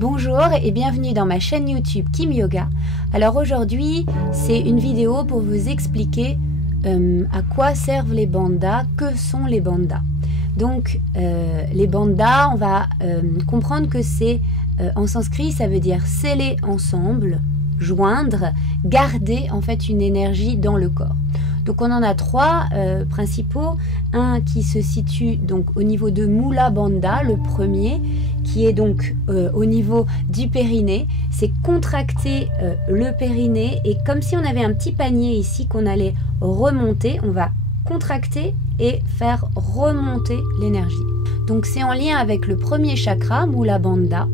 Bonjour et bienvenue dans ma chaîne YouTube Kim Yoga. Alors aujourd'hui, c'est une vidéo pour vous expliquer à quoi servent les bandhas, que sont les bandhas. Donc les bandhas, on va comprendre que c'est en sanskrit, ça veut dire sceller ensemble, joindre, garder en fait une énergie dans le corps. Donc on en a trois principaux, un qui se situe donc au niveau de Mula Bandha, le premier, qui est donc au niveau du périnée. C'est contracter le périnée et comme si on avait un petit panier ici qu'on allait remonter, on va contracter et faire remonter l'énergie. Donc c'est en lien avec le premier chakra, Mula Bandha.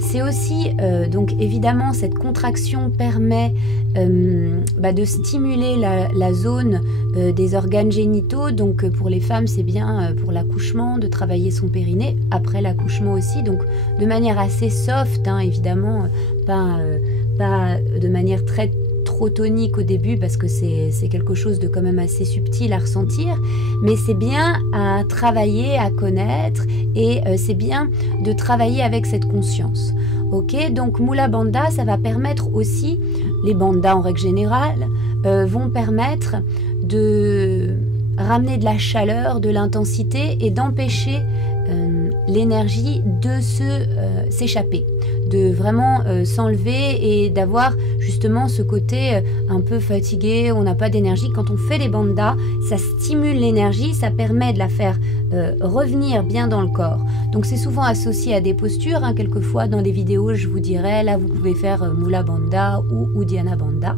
C'est aussi, donc évidemment, cette contraction permet de stimuler la zone des organes génitaux. Donc pour les femmes, c'est bien pour l'accouchement, de travailler son périnée, après l'accouchement aussi, donc de manière assez soft, hein, évidemment, pas de manière trop tonique au début parce que c'est quelque chose de quand même assez subtil à ressentir, mais c'est bien à travailler, à connaître et c'est bien de travailler avec cette conscience. Ok, donc Mula Bandha, ça va permettre aussi, les bandhas en règle générale, vont permettre de ramener de la chaleur, de l'intensité et d'empêcher l'énergie de s'échapper, de vraiment s'enlever et d'avoir justement ce côté un peu fatigué, on n'a pas d'énergie. Quand on fait les bandhas, ça stimule l'énergie, ça permet de la faire revenir bien dans le corps. Donc c'est souvent associé à des postures, hein. Quelquefois dans des vidéos je vous dirais, là vous pouvez faire Mula Bandha ou Uddiyana Bandha.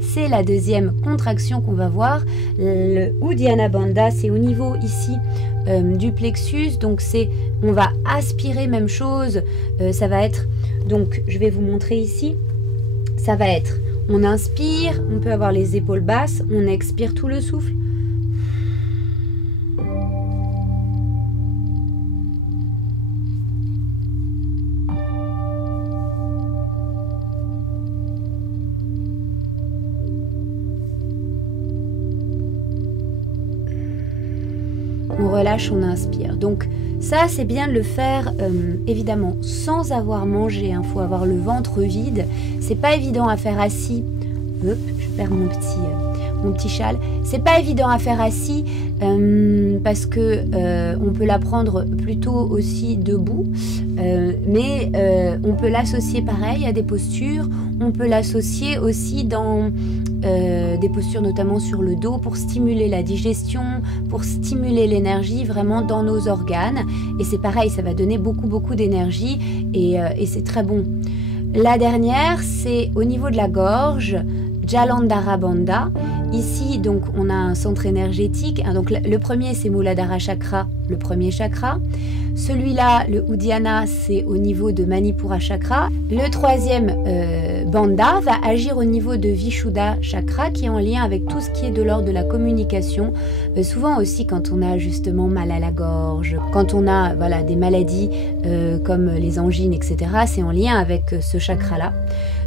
C'est la deuxième contraction qu'on va voir. Le Uddiyana Bandha, c'est au niveau ici du plexus, donc on va aspirer, même chose, ça va être, donc je vais vous montrer ici, ça va être, on inspire, on peut avoir les épaules basses, on expire tout le souffle. On relâche, on inspire. Donc ça, c'est bien de le faire évidemment sans avoir mangé. Il faut avoir le ventre vide. C'est pas évident à faire assis. Hop, je perds mon petit châle. C'est pas évident à faire assis parce que on peut l'apprendre plutôt aussi debout. Mais on peut l'associer pareil à des postures. On peut l'associer aussi dans des postures notamment sur le dos pour stimuler la digestion, pour stimuler l'énergie vraiment dans nos organes. Et c'est pareil, ça va donner beaucoup d'énergie et c'est très bon. La dernière, c'est au niveau de la gorge, Jalandhara Bandha. Ici, donc, on a un centre énergétique. Hein, donc, le premier, c'est Muladhara Chakra, le premier chakra. Celui-là, le Uddiyana, c'est au niveau de Manipura Chakra. Le troisième Bandha va agir au niveau de Vishuddha Chakra, qui est en lien avec tout ce qui est de l'ordre de la communication. Souvent aussi, quand on a justement mal à la gorge, quand on a des maladies comme les angines, etc., c'est en lien avec ce chakra-là.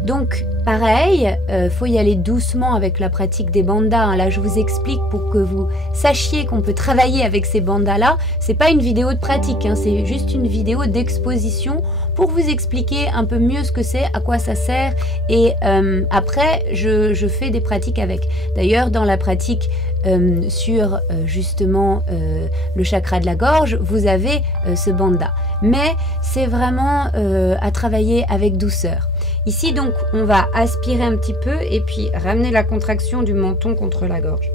Donc, pareil, faut y aller doucement avec la pratique des bandhas. Hein. Là, je vous explique pour que vous sachiez qu'on peut travailler avec ces bandhas-là. C'est pas une vidéo de pratique, hein, c'est juste une vidéo d'exposition pour vous expliquer un peu mieux ce que c'est, à quoi ça sert. Et après, je fais des pratiques avec. D'ailleurs, dans la pratique sur justement le chakra de la gorge, vous avez ce bandha. Mais c'est vraiment à travailler avec douceur. Ici, donc, on va aspirer un petit peu et puis ramener la contraction du menton contre la gorge.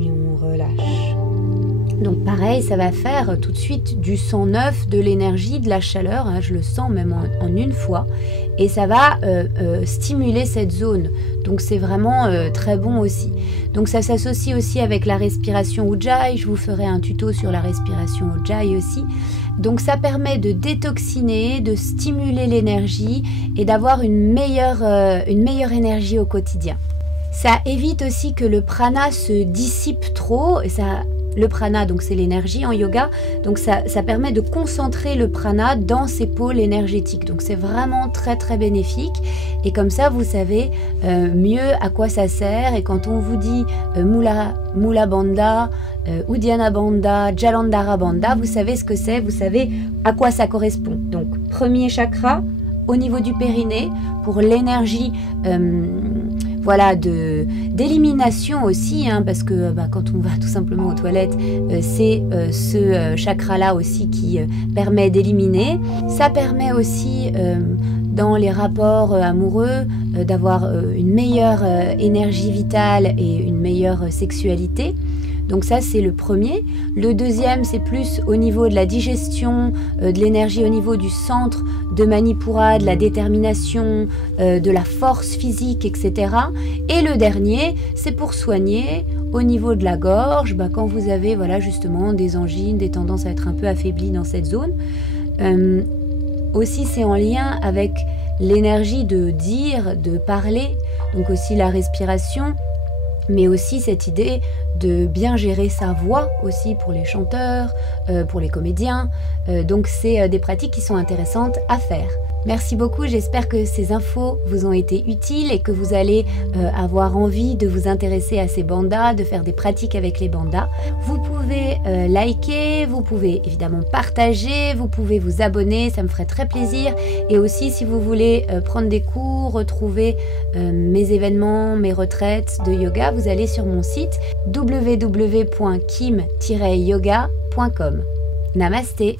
Et on relâche. Donc pareil, ça va faire tout de suite du sang neuf, de l'énergie, de la chaleur, hein, je le sens même en une fois, et ça va stimuler cette zone. Donc c'est vraiment très bon aussi. Donc ça s'associe aussi avec la respiration Ujjayi, je vous ferai un tuto sur la respiration Ujjayi aussi. Donc ça permet de détoxiner, de stimuler l'énergie et d'avoir une meilleure énergie au quotidien. Ça évite aussi que le prana se dissipe trop et ça le prana, donc c'est l'énergie en yoga, donc ça permet de concentrer le prana dans ses pôles énergétiques, donc c'est vraiment très très bénéfique, et comme ça vous savez mieux à quoi ça sert, et quand on vous dit Mula Bandha, Uddiyana Bandha, Jalandhara Bandha, vous savez ce que c'est, vous savez à quoi ça correspond. Donc premier chakra au niveau du périnée pour l'énergie voilà, d'élimination aussi, hein, parce que quand on va tout simplement aux toilettes, c'est ce chakra-là aussi qui permet d'éliminer. Ça permet aussi dans les rapports amoureux d'avoir une meilleure énergie vitale et une meilleure sexualité. Donc ça, c'est le premier. Le deuxième, c'est plus au niveau de la digestion, de l'énergie au niveau du centre de Manipura, de la détermination, de la force physique, etc. Et le dernier, c'est pour soigner au niveau de la gorge, quand vous avez voilà, justement des angines, des tendances à être un peu affaiblies dans cette zone. Aussi, c'est en lien avec l'énergie de dire, de parler, donc aussi la respiration, mais aussi cette idée de bien gérer sa voix aussi pour les chanteurs, pour les comédiens. Donc c'est des pratiques qui sont intéressantes à faire. Merci beaucoup, j'espère que ces infos vous ont été utiles et que vous allez avoir envie de vous intéresser à ces bandhas, de faire des pratiques avec les bandhas. Vous pouvez liker, vous pouvez évidemment partager, vous pouvez vous abonner, ça me ferait très plaisir. Et aussi si vous voulez prendre des cours, retrouver mes événements, mes retraites de yoga, vous allez sur mon site www.kim-yoga.com. Namasté.